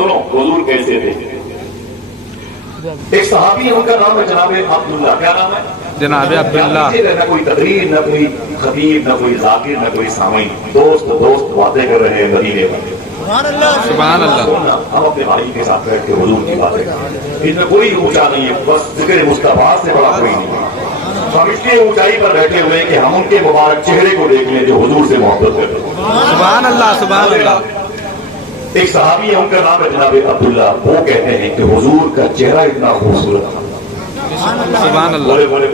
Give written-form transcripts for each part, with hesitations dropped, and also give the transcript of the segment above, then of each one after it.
सुनो हुजूर कैसे थे। एक सहाबी है, उनका नाम है जनाब अब्दुल्ला। क्या नाम है? जनाब अब्दुल्ला। न कोई तकरीर, न कोई खतीब, न कोई जाकिर, न कोई सामीन, दोस्त दोस्त बातें कर रहे हैं मदीने में। सुभान अल्लाह। हम अपने भाई के साथ बैठ के हुजूर की बातें करें, इसमें कोई ऊंचा नहीं है, बस जिक्र मुस्तफा से बड़ा कोई नहीं है। हम इसलिए ऊंचाई पर बैठे हुए हैं कि हम उनके मुबारक चेहरे को देख लें जो हुजूर से मोहब्बत करते हैं। सुभान अल्लाह, सुभान अल्लाह। एक सहाबी है, उनका नाम है जनाब अब्दुल्ला। वो कहते हैं कि हुजूर का चेहरा इतना खूबसूरत था। सुभान अल्लाह, बोले बोले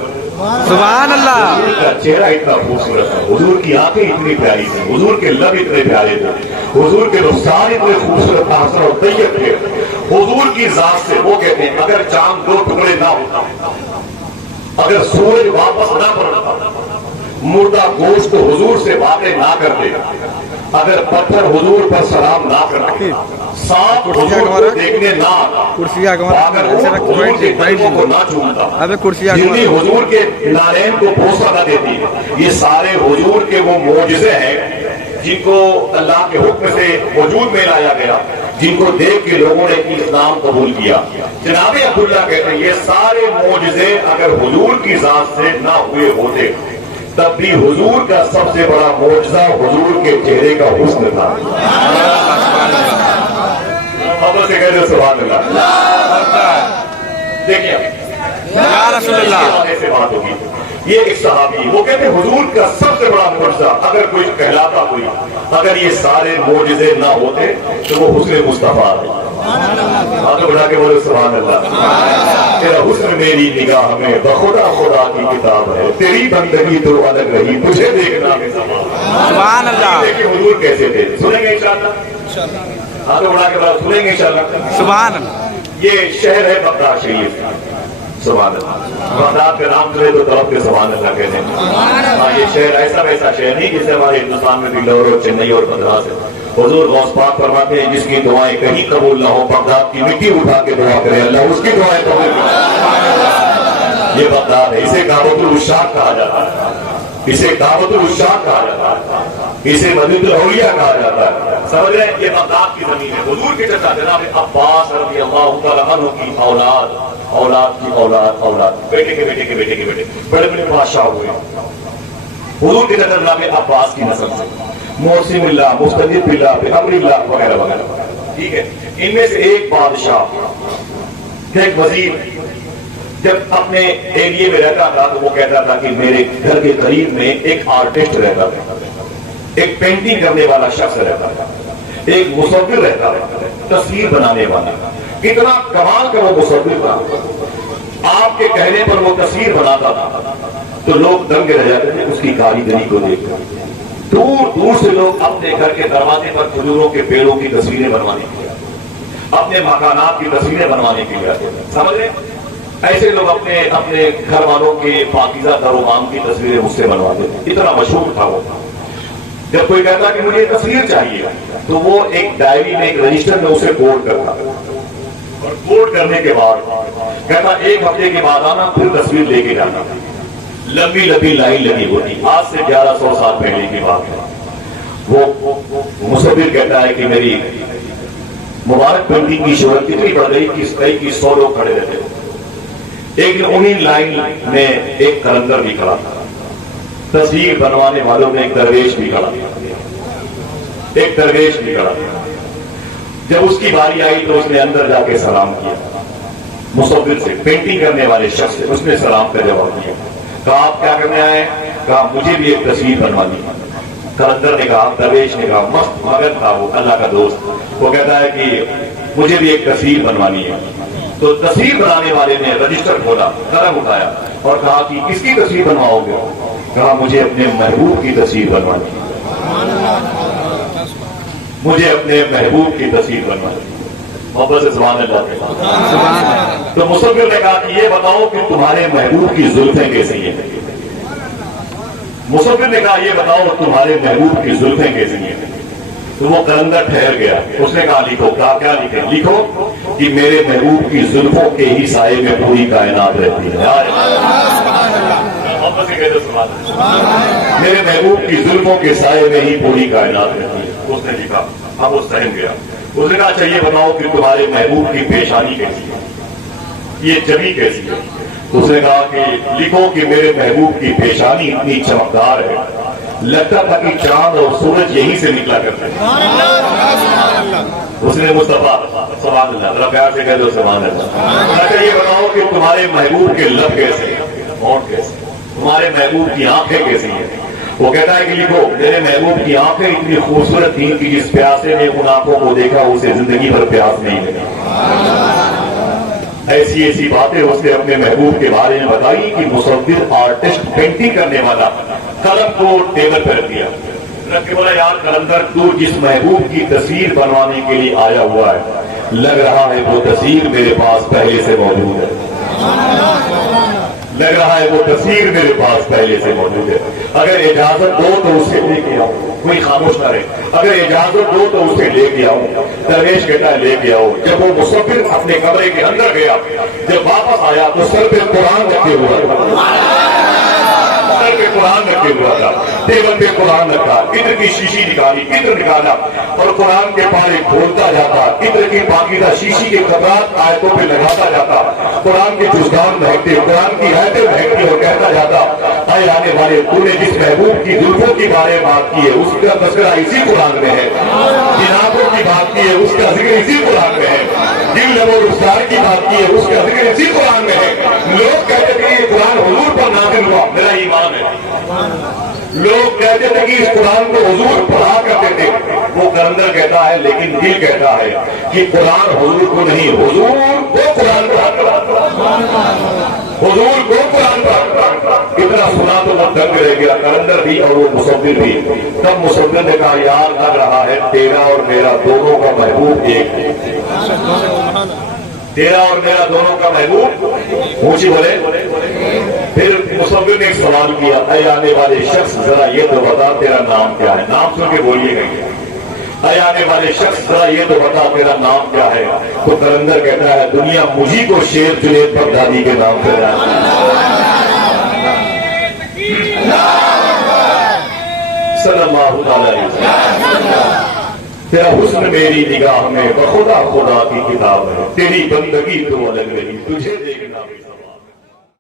सुभान अल्लाह। हुजूर का चेहरा इतना खूबसूरत था, हुजूर की आंखें इतनी प्यारी थी, हुजूर के लब इतने प्यारे थे, हुजूर के रुखसार इतने खूबसूरत हसन और तैयब थे। हुजूर की जात से वो कहते हैं अगर चांद दो टुकड़े ना होता, अगर सूरज वापस ना पड़ता, मुर्दा गोश्त को हुजूर से बातें ना करते, अगर पत्थर हुजूर पर सलाम ना करते, सांप हुजूर को देखने ना आता, अगर हुजूर के कदमों को ना चूमता, जिंदगी हुजूर के नारैन को बोसा न देती, ये सारे हुजूर के वो मोजज़े हैं जिनको अल्लाह के हुक्म से वजूद में लाया गया, जिनको देख के लोगों ने इस्लाम कबूल किया। जनाब अब्दुल्ला कहते हैं ये सारे मोजज़े अगर हुजूर की जात से ना हुए होते तब भी हुजूर का सबसे बड़ा मोजज़ा हुजूर के चेहरे का हुस्न था। अब से कहते हैं सुभान अल्लाह। देखिए या रसूल अल्लाह, ऐसे बात होगी। ये एक सहाबी, वो कहते हैं हुजूर का सबसे बड़ा मोजज़ा अगर कोई कहलाता कोई, अगर ये सारे मोजज़े ना होते तो वो हुस्न मुस्तफा है। हाथ बढ़ा के बोले सुभान अल्लाह। तेरा हुस्न मेरी निगाह में बखुदा खुदा की किताब है, तेरी बंदगी तो अलग रही, तुझे देखना में सुभान अल्लाह। देखिए हुजूर कैसे थे, सुनेंगे इंशाअल्लाह। हाथ बढ़ा के बोला सुनेंगे इंशाअल्लाह। सुभान अल्लाह। ये शहर है बगदाद शरीफ, सुभान अल्लाह। बगदाद का नाम सुने तो तलब के सुभान अल्लाह कहते हैं। हाँ, ये शहर ऐसा वैसा शहर नहीं जैसे हमारे हिंदुस्तान में भी लाहौर, चेन्नई और मद्रास है। हुजूर गौस पाक फरमाते हैं जिसकी दुआएं कहीं कबूल ना हो, बगदाद की मिट्टी उठा के दुआ करे अल्लाह उसकी दुआएं कबूल करे। ये बगदाद है, इसे काबतुल उश्शाक कहा जाता है, इसे काबतुल उश्शाक कहा जाता है, इसे मदीनतुल औलिया कहा जाता है। समझ रहे हैं, ये बगदाद की जमीन है। हुजूर के चचा जनाब अब्बास रज़ियल्लाहु तआला अन्हु की औलाद, औलाद की औलाद, औलाद, बेटे के बेटे के बेटे के बेटे बड़े बड़े बादशाह हुए। हुजूर के चचा जनाब अब्बास की नस्ल से मोहसिनिल्लाह, मुस्तजीबिल्लाह, अमरिल्लाह वगैरह वगैरह, ठीक है। इनमें से एक बादशाह, एक वजीर जब अपने एरिया में रहता था तो वो कहता था कि मेरे घर के करीब में एक आर्टिस्ट रहता था, एक पेंटिंग करने वाला शख्स रहता था, एक मुसव्विर रहता था, तस्वीर बनाने वाला। इतना कमाल का वो मुसव्विर था, आपके कहने पर वो तस्वीर बनाता था तो लोग दंग रह जाते थे उसकी कारीगरी को देखकर। दूर दूर से लोग अपने घर के दरवाजे पर खजूरों के पेड़ों की तस्वीरें बनवाने के लिए, अपने मकानात की तस्वीरें बनवाने के लिए आते थे। समझ रहे, ऐसे लोग अपने अपने घर वालों के पाकीज़ा दरोगाम की तस्वीरें मुझसे बनवाते थे, इतना मशहूर था वो। जब कोई कहता कि मुझे तस्वीर चाहिए तो वो एक डायरी में, एक रजिस्टर में उसे कोड करता, और कोड करने के बाद कहता एक हफ्ते के बाद आना, फिर तस्वीर लेके जाना। लंबी लंबी लाइन लगी होती, आज से 1100 साल पहले की बात है। वो मुसव्विर कहता है कि मेरी मुबारक पेंटिंग की शोहरत इतनी बढ़ गई कि कई की 100 लोग खड़े रहते थे। एक दिन उन्हीं लाइन में एक कलंदर भी खड़ा था, तस्वीर बनवाने वालों में एक दरवेश भी खड़ा था, एक दरवेश भी खड़ा था। जब उसकी बारी आई तो उसने अंदर जाके सलाम किया मुसव्विर से, पेंटिंग करने वाले शख्स से। उसने सलाम का जवाब दिया, कहा आप क्या करने आए? कहा मुझे भी एक तस्वीर बनवानी। कलंदर ने कहा, दरवेश ने कहा, मस्त मगन था वो, अल्लाह का दोस्त, वो कहता है कि मुझे भी एक तस्वीर बनवानी है। तो तस्वीर बनाने वाले ने रजिस्टर खोला, कलम उठाया और कहा कि किसकी तस्वीर बनवाओगे? कहा मुझे अपने महबूब की तस्वीर बनवानी है, मुझे अपने महबूब की तस्वीर बनवानी। मोहब्बत से सुभान अल्लाह। तो मुसव्विर ने कहा कि ये बताओ कि तुम्हारे महबूब की जुल्फें कैसी हैं? मुसव्विर ने कहा ये बताओ तुम्हारे महबूब की जुल्फें कैसी हैं? तो वो कलंदर ठहर गया, उसने कहा लिखो। क्या क्या लिखे? लिखो कि मेरे महबूब की जुल्फों के ही साये में पूरी कायनात रहती है। मेरे महबूब की जुल्फों के साये में ही पूरी कायनात रहती है, उसने लिखा। अब वो सहम गया, اس نے کہا اچھا یہ بتاؤ کہ تمہارے محبوب کی پیشانی کیسی ہے، یہ جبی کیسی ہے؟ اس نے کہا کہ لکھو کہ میرے محبوب کی پیشانی اتنی چمکدار ہے، لگتا تھا کہ چاند اور سورج یہیں سے نکلا کرتے ہیں۔ اس نے مصطفیٰ سبحان اللہ، ذرا پیار سے کہہ دو سبحان اللہ۔ اچھا یہ بتاؤ کہ تمہارے محبوب کے لب کیسے ہیں، ہونٹ کیسے، تمہارے محبوب کی آنکھیں کیسی ہیں؟ وہ کہتا ہے کہ لکھو میرے محبوب کی آنکھیں اتنی خوبصورت تھیں کہ جس پیاسے نے ان آنکھوں کو دیکھا اسے زندگی بھر پیاس نہیں لگی۔ ایسی ایسی باتیں اس نے اپنے محبوب کے بارے میں بتائی کہ مصور آرٹسٹ پینٹنگ کرنے والا قلم کو ٹیبل پہ رکھ دیا، رکھ کے بولا یار قلندر تو جس محبوب کی تصویر بنوانے کے لیے آیا ہوا ہے لگ رہا ہے وہ تصویر میرے پاس پہلے سے موجود ہے، لگ رہا ہے وہ تصویر میرے پاس پہلے سے موجود ہے، اگر اجازت دو تو اسے لے کے آؤں، کوئی خاموش نہ رہے، اگر اجازت دو تو اسے لے کے آؤں۔ درویش کہتا ہے لے کے آؤ۔ جب وہ مصور اپنے کمرے کے اندر گیا، جب واپس آیا تو سر پہ قرآن رکھے ہوا تھا، سر پہ قرآن رکھے ہوا تھا، ٹیبل پہ قرآن رکھا، عطر کی شیشی نکالی، عطر نکالا اور قرآن کے پارے کھولتا جاتا، عطر کی پاکیزہ شیشی کے قطرات آیتوں پہ لگاتا جاتا، قرآن کے جزدان مہکتے، قرآن کی آیتیں مہکتی اور کہتا جاتا اے آنے والے تو نے جس محبوب کی زلفوں کی بارے بات کی ہے اس کا تذکرہ اسی قرآن میں ہے، جن آنکھوں کی بات کی ہے اس کا ذکر اسی قرآن میں ہے، جن لب و رخسار کی بات کی ہے اس کا ذکر اسی قرآن میں ہے۔ لوگ کہتے تھے یہ قرآن حضور پر نازل ہوا، میرا ایمان ہے، لوگ کہتے تھے کہ اس قرآن کو حضور پڑھا کرتے تھے، وہ قلندر کہتا ہے لیکن دل کہتا ہے کہ قرآن حضور کو نہیں، حضور کو قرآن پڑھا کرتا، حضور کو قرآن پڑھا۔ اتنا سنا تو وہ دنگ رہ گیا، قلندر بھی اور وہ مصور بھی۔ تب مصور نے کہا یار لگ رہا ہے تیرا اور میرا دونوں کا محبوب ایک ہے، تیرا اور میرا دونوں کا محبوب اونچی بولے۔ پھر مصور نے ایک سوال کیا اے آنے والے شخص ذرا یہ تو بتا تیرا نام کیا ہے، نام سن کے بولیے گا، اے آنے والے شخص ذرا یہ تو بتا تیرا نام کیا ہے؟ تو قلندر کہتا ہے دنیا مجھی کو شیر جنید بغدادی کے نام سے صلی اللہ علیہ وسلم۔ تیرا حسن میری نگاہ میں بخدا خدا کی کتاب ہے، تیری بندگی تو الگ رہی، تجھے دیکھنا